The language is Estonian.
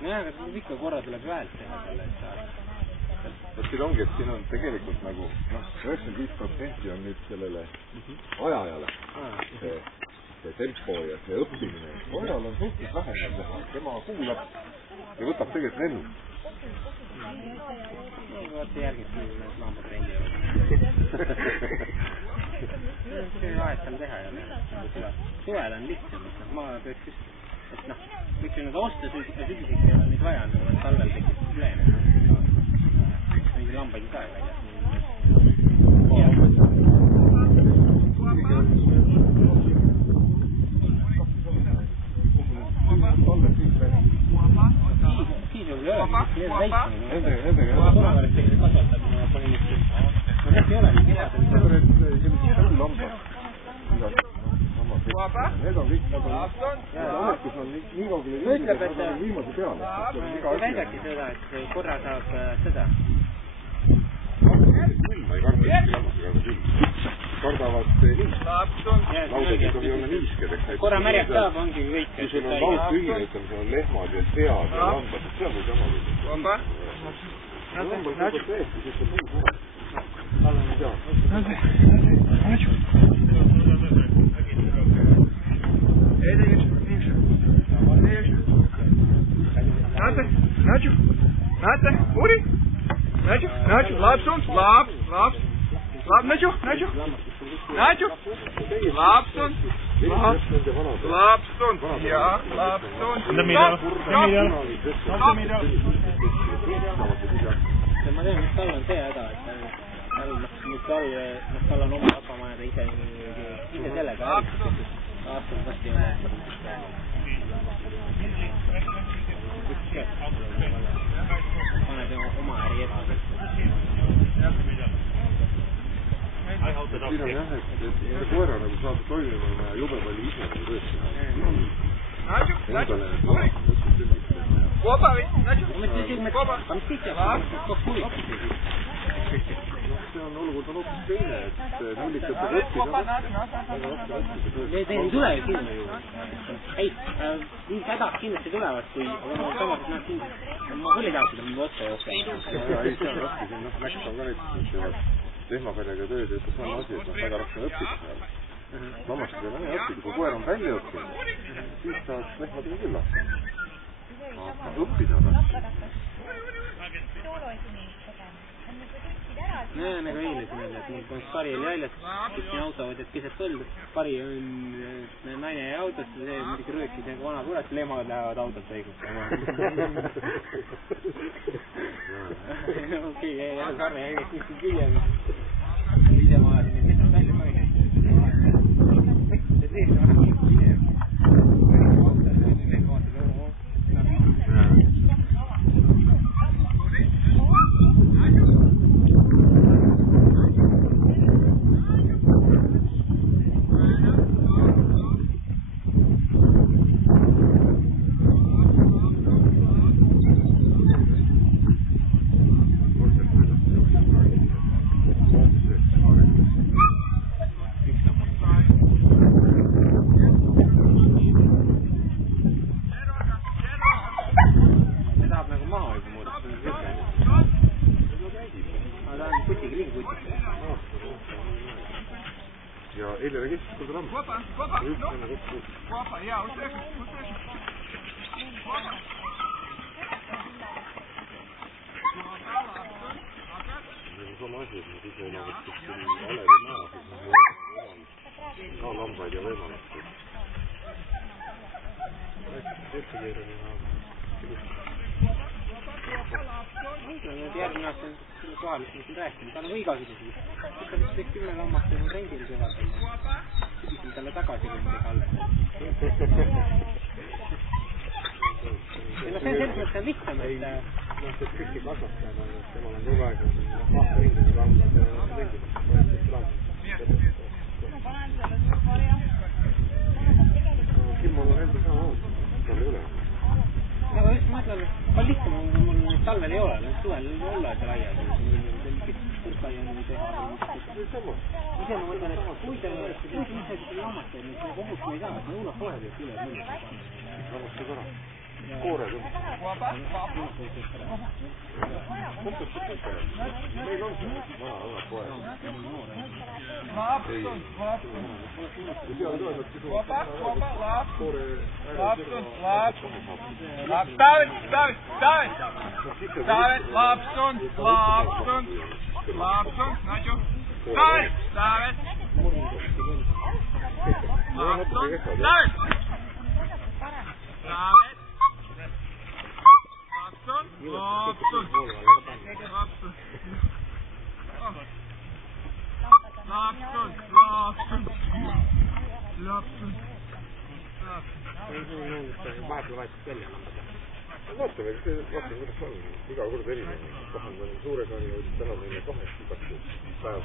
Nojah, aga ikka korra tuleb häält teha selle, et saab. Siin ongi, et siin on tegelikult nagu 95% on nüüd sellele ajajale see tempo ja see õppimine. Ajal on suhtes vähem teha, tema kuulab ja võtab tegelikult lennu. Vaata järgis need lambad rendivad. See vahetam teha jälle. Suvel on lihtsam, ma peaks just, et miks nad osta sügiseks ei ole neid vaja, nad talvel tekib probleeme. Mingi lambaid ka ei välja. Siis on lööb, need väiksem. Nendega kasvatab põhimõtteliselt. No need ei ole nii kevadel. Lambad. Need on kõik, ametis on nii kaugele viimase peale. See väidabki seda, et korra saab seda. Ma ei karda ühtki lammasega, aga küll. Kardavad niisked. Lauded ei tohi olla niisked. Korra märjaks saab, ongi kõik. Kui sul on laud tühine, ütleme, seal on lehmad ja sead ja lambad, siis seal või sama küll. Lambad tõesti, siis on muu suhe. Nāce, Uri! Nāču, labsuns, labs. Nāču. Labsuns. Jā, labsuns. Ma tean, mis tal on see häda, et tal on oma tapamaja, ta ise sellega aastal vasti ei ole. Paned oma äri edasi. Siin on jah, et koera nagu saab toimima ja jube palju ise nagu tõesti. Kopa või? See on olukord on hoopis teine, et nullikatega õppida. Need ei tule ju sinna ju. Ei, nii hädad kindlasti tulevad, kui samas nad kindlasti, ma küll ei taha seda minu otsa jookse. Ei, see on raske, siin Mäks on ka näiteks, et lehmakarjaga tööd, et see on asi, et väga raske õppida seal. Lammastada ei ole õppida, kui koer on välja õppinud, siis saaks lehmadega küll lahti. Aga õppida on raske. Näe, nagu eile siin oli, et mul pari oli väljas, siin autovõtjad keset põldu, pari on naine ja autost ja see muidugi röökis nagu vana kurat, lehmad lähevad autot õigustama. Okei, Karre jäi kuskil küljem. Ise ma ajasin, et need on välja paigad. See teeb väga küljem. Ja eile registris kord lamb. Kopa, jaa, usleši. See on sama asi, et nad ise elavad kuskil Alevi maa, siis ka lambaid ja võimalust. Hästi keeruline. Järgmine aasta selle kohal, mis ma siin rääkisin, ta on võigasugused. Ta vist 10 lammast ja rendil kevadel. Sügisel talle tagasi võndi halb. See on lihtsam, et... See kõiki kasvatajad on, et temal on kogu aeg mahturingid lambad ja ringid võetud lambad. Kimmol on endal sama olnud, tal ei ole. Aga just mõtlen, palju lihtsam on, mul talvel ei ole, suvel ei olla see laia. See on mingit põrkaia teha. ise ma mõtlen, et kui te ise jaamat teed, siis kohust me ei saa, et nõulad kohe teeb üle mõnda. Rahustab ära. Koore küll. Meil on see vana õnad kohe. Vaatame, kuidas on. Iga kord erinev. Vahel on suure saani, täna on kahest igast päev.